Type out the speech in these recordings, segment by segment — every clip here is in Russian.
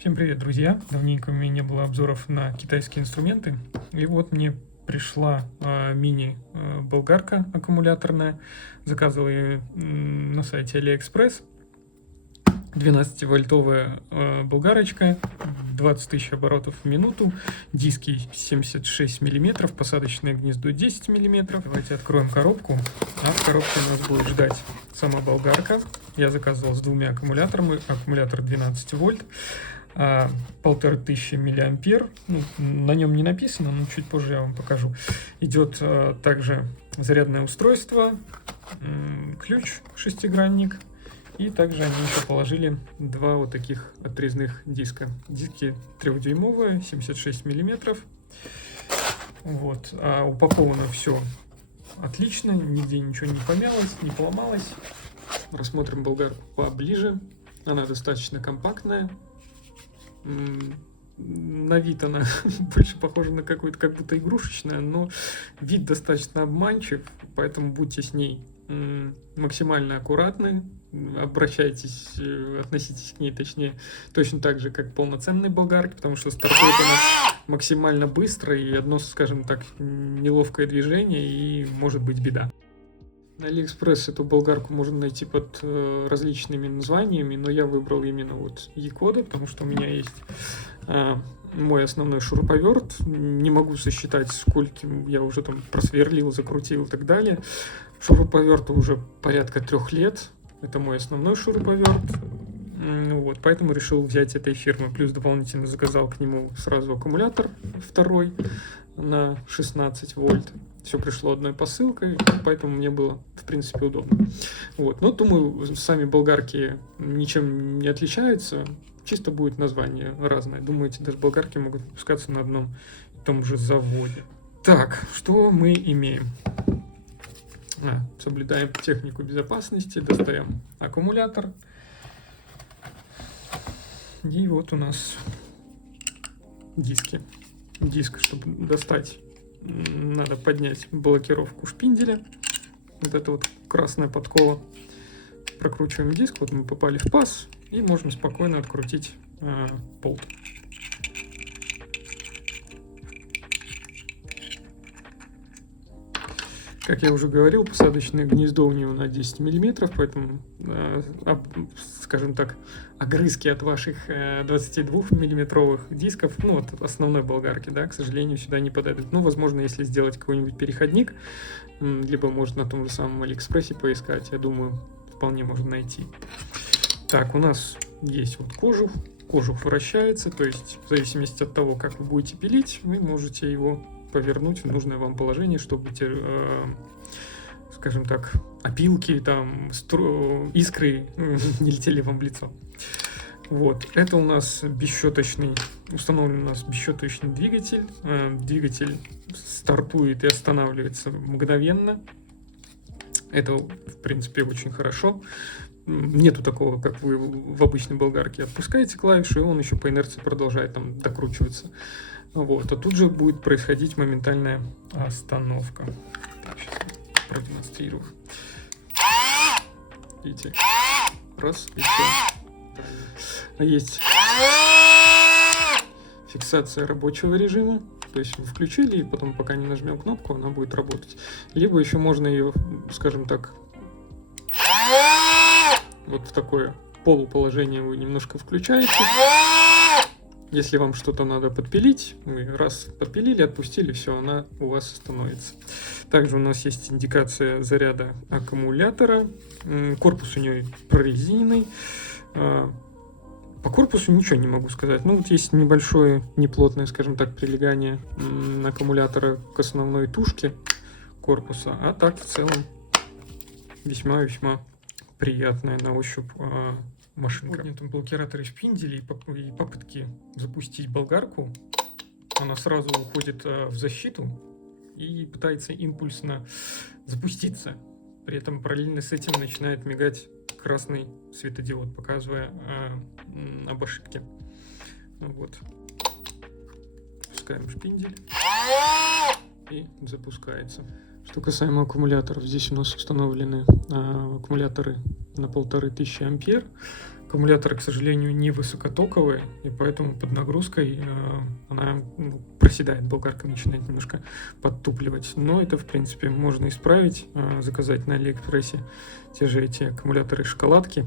Всем привет, друзья! Давненько у меня не было обзоров на китайские инструменты. И вот мне пришла мини-болгарка аккумуляторная. Заказывал ее на сайте AliExpress. 12-вольтовая болгарочка, 20 тысяч оборотов в минуту, диски 76 миллиметров, посадочное гнездо 10 миллиметров. Давайте откроем коробку, а в коробке нас будет ждать сама болгарка. Я заказывал с двумя аккумуляторами, аккумулятор 12 вольт, 1500 миллиампер. На нем не написано, но чуть позже я вам покажу. Идет также зарядное устройство, ключ шестигранник. И также они еще положили два вот таких отрезных диска. Диски 3-дюймовые, 76 миллиметров. Вот. А упаковано все отлично, нигде ничего не помялось, не поломалось. Рассмотрим болгарку поближе. Она достаточно компактная. На вид она больше похожа на какую-то, как будто игрушечная, но вид достаточно обманчив, поэтому будьте с ней максимально аккуратны, относитесь к ней, точнее, точно так же, как к полноценной болгарке, потому что стартует она максимально быстро, и одно, скажем так, неловкое движение, и может быть беда. На AliExpress эту болгарку можно найти под различными названиями, но я выбрал именно вот E-коды, потому что у меня есть мой основной шуруповерт. Не могу сосчитать, сколько я уже там просверлил, закрутил и так далее. Шуруповерту уже порядка 3 лет. Это мой основной шуруповерт. Вот, поэтому решил взять этой фирмы. Плюс дополнительно заказал к нему сразу аккумулятор второй на 16 вольт. Все пришло одной посылкой, поэтому мне было, в принципе, удобно. Вот. Но, думаю, сами болгарки ничем не отличаются. Чисто будет название разное. Думаю, эти даже болгарки могут выпускаться на одном и том же заводе. Так, что мы имеем? Соблюдаем технику безопасности, достаем аккумулятор. И вот у нас диски. Диск, чтобы достать, надо поднять блокировку шпинделя. Вот это вот красная подкова. Прокручиваем диск, вот мы попали в паз, и можем спокойно открутить болт. Как я уже говорил, посадочное гнездо у него на 10 миллиметров, поэтому, скажем так, огрызки от ваших 22-миллиметровых дисков, ну, от основной болгарки, да, к сожалению, сюда не подойдут. Ну, возможно, если сделать какой-нибудь переходник, либо можно на том же самом Алиэкспрессе поискать, я думаю, вполне можно найти. Так, у нас есть вот кожух. Кожух вращается, то есть в зависимости от того, как вы будете пилить, вы можете его повернуть в нужное вам положение, чтобы, скажем так, опилки, там, искры не летели вам в лицо. Вот, это у нас бесщеточный, установлен у нас бесщеточный двигатель. Двигатель стартует и останавливается мгновенно. Это, в принципе, очень хорошо. Нету такого, как вы в обычной болгарке отпускаете клавишу, и он еще по инерции продолжает там докручиваться. Вот, а тут же будет происходить моментальная остановка. Так, сейчас продемонстрирую. Видите? Раз, и все. Есть фиксация рабочего режима. То есть вы включили, и потом, пока не нажмем кнопку, она будет работать. Либо еще можно ее, скажем так, вот в такое полуположение вы немножко включаете. Если вам что-то надо подпилить, вы раз подпилили, отпустили, все, она у вас остановится. Также у нас есть индикация заряда аккумулятора. Корпус у нее прорезиненный. По корпусу ничего не могу сказать. Ну, вот есть небольшое, неплотное, скажем так, прилегание аккумулятора к основной тушке корпуса. А так, в целом, весьма-весьма приятная на ощупь машинка. Поднятом блокираторе шпинделей и попытки запустить болгарку, она сразу уходит в защиту и пытается импульсно запуститься. При этом параллельно с этим начинает мигать красный светодиод, показывая об ошибке. Вот. Пускаем шпиндель и запускается. Что касаемо аккумуляторов, здесь у нас установлены аккумуляторы на 1500 ампер. Аккумуляторы, к сожалению, не высокотоковые, и поэтому под нагрузкой она проседает, болгарка начинает немножко подтупливать. Но это, в принципе, можно исправить, заказать на Алиэкспрессе те же эти аккумуляторы шоколадки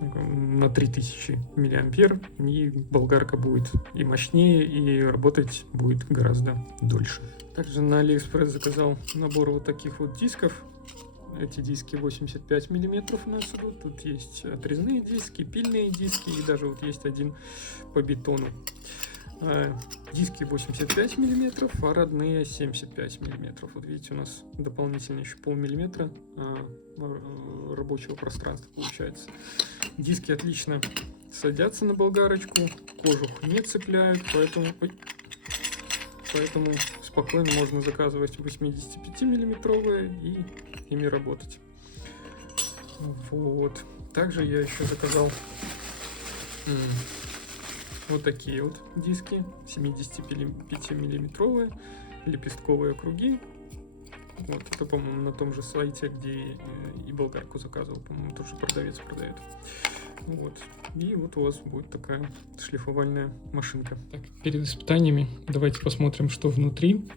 на 3000 миллиампер, и болгарка будет и мощнее, и работать будет гораздо дольше. Также на Алиэкспресс заказал набор вот таких вот дисков. Эти диски 85 миллиметров у нас идут. Тут есть отрезные диски, пильные диски, и даже вот есть один по бетону. Диски 85 миллиметров, а родные 75 миллиметров. Вот видите, у нас дополнительно еще полмиллиметра рабочего пространства получается. Диски отлично садятся на болгарочку, кожух не цепляют, поэтому спокойно можно заказывать 85 миллиметровые и ими работать. Вот. Также я еще заказал вот такие вот диски 75 миллиметровые, лепестковые круги. Вот это, по-моему, на том же сайте, где и болгарку заказывал, по-моему, тот же продавец продает. Вот. И вот у вас будет такая шлифовальная машинка. Так, перед испытаниями давайте посмотрим, что внутри.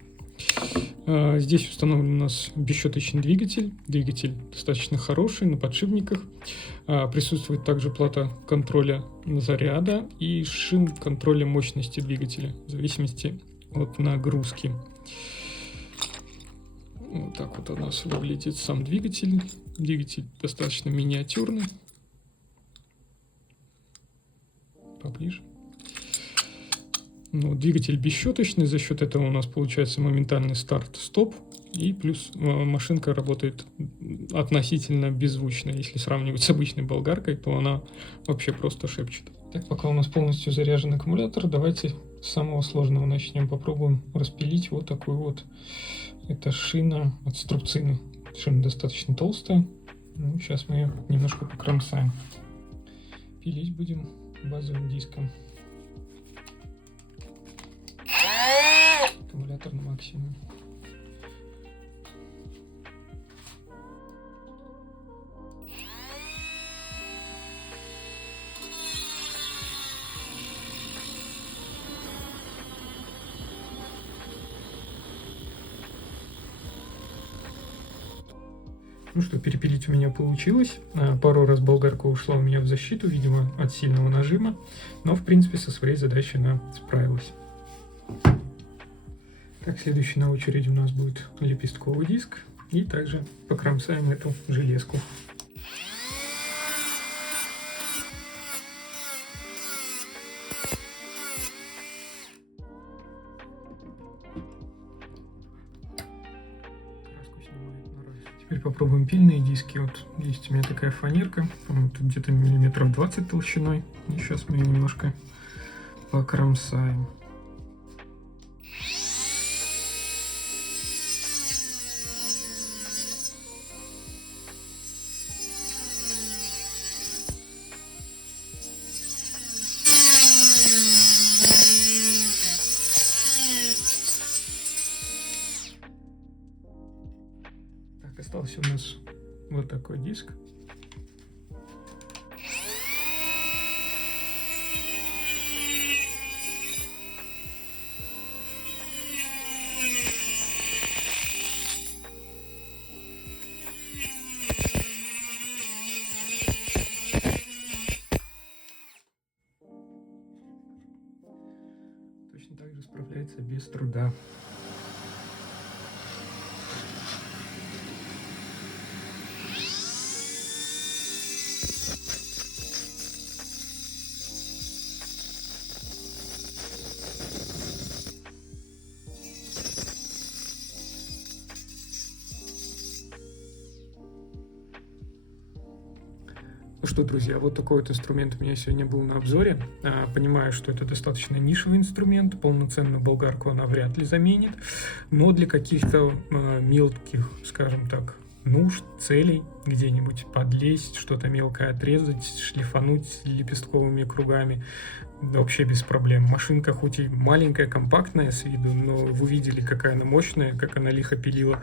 Здесь установлен у нас бесщеточный двигатель. Двигатель достаточно хороший, на подшипниках. Присутствует также плата контроля заряда и шин контроля мощности двигателя в зависимости от нагрузки. Вот так вот у нас выглядит сам двигатель. Двигатель достаточно миниатюрный. Поближе. Ну, двигатель бесщеточный, за счет этого у нас получается моментальный старт-стоп, и плюс машинка работает относительно беззвучно. Если сравнивать с обычной болгаркой, то она вообще просто шепчет. Так, пока у нас полностью заряжен аккумулятор, давайте с самого сложного начнем. Попробуем распилить вот такую вот. Это шина от струбцины. Шина достаточно толстая. Ну, сейчас мы ее немножко покромсаем. Пилить будем базовым диском. Аккумулятор на максимум. Ну что, перепилить у меня получилось. Пару раз болгарка ушла у меня в защиту, видимо, от сильного нажима. Но, в принципе, со своей задачей она справилась. Так, следующий на очереди у нас будет лепестковый диск. И также покромсаем эту железку. Теперь попробуем пильные диски. Вот есть у меня такая фанерка, по-моему, тут где-то миллиметров 20 толщиной. И сейчас мы ее немножко покромсаем. Остался у нас вот такой диск. Точно так же справляется без труда. Ну что, друзья, вот такой вот инструмент у меня сегодня был на обзоре. Понимаю, что это достаточно нишевый инструмент, полноценную болгарку она вряд ли заменит, но для каких-то мелких, скажем так, нужд, целей, где-нибудь подлезть, что-то мелкое отрезать, шлифануть лепестковыми кругами, вообще без проблем. Машинка хоть и маленькая, компактная с виду, но вы видели, какая она мощная, как она лихо пилила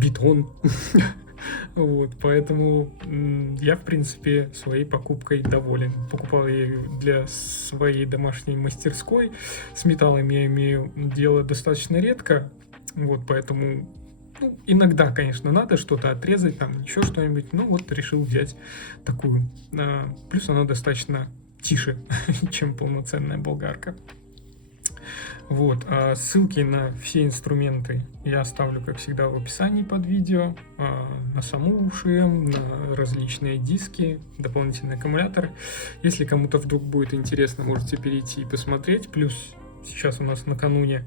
бетон. Вот, поэтому я, в принципе, своей покупкой доволен. Покупал я ее для своей домашней мастерской. С металлами я имею дело достаточно редко, вот, поэтому иногда, конечно, надо что-то отрезать, там, еще что-нибудь, ну, вот решил взять такую. Плюс она достаточно тише, чем полноценная болгарка. Вот, ссылки на все инструменты я оставлю, как всегда, в описании под видео, на саму уши, на различные диски, дополнительный аккумулятор. Если кому-то вдруг будет интересно, можете перейти и посмотреть. Плюс сейчас у нас накануне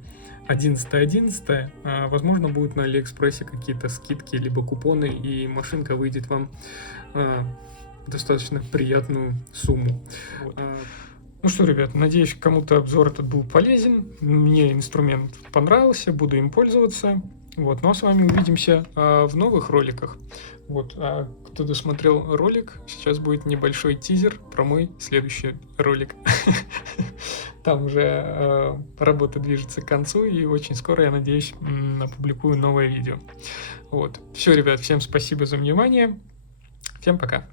11.11, возможно, будут на Алиэкспрессе какие-то скидки, либо купоны, и машинка выйдет вам достаточно приятную сумму. Вот. Ну что, ребят, надеюсь, кому-то обзор этот был полезен. Мне инструмент понравился, буду им пользоваться. Вот, ну а с вами увидимся в новых роликах. Вот, кто досмотрел ролик, сейчас будет небольшой тизер про мой следующий ролик. Там уже работа движется к концу, и очень скоро, я надеюсь, опубликую новое видео. Вот, все, ребят, всем спасибо за внимание. Всем пока.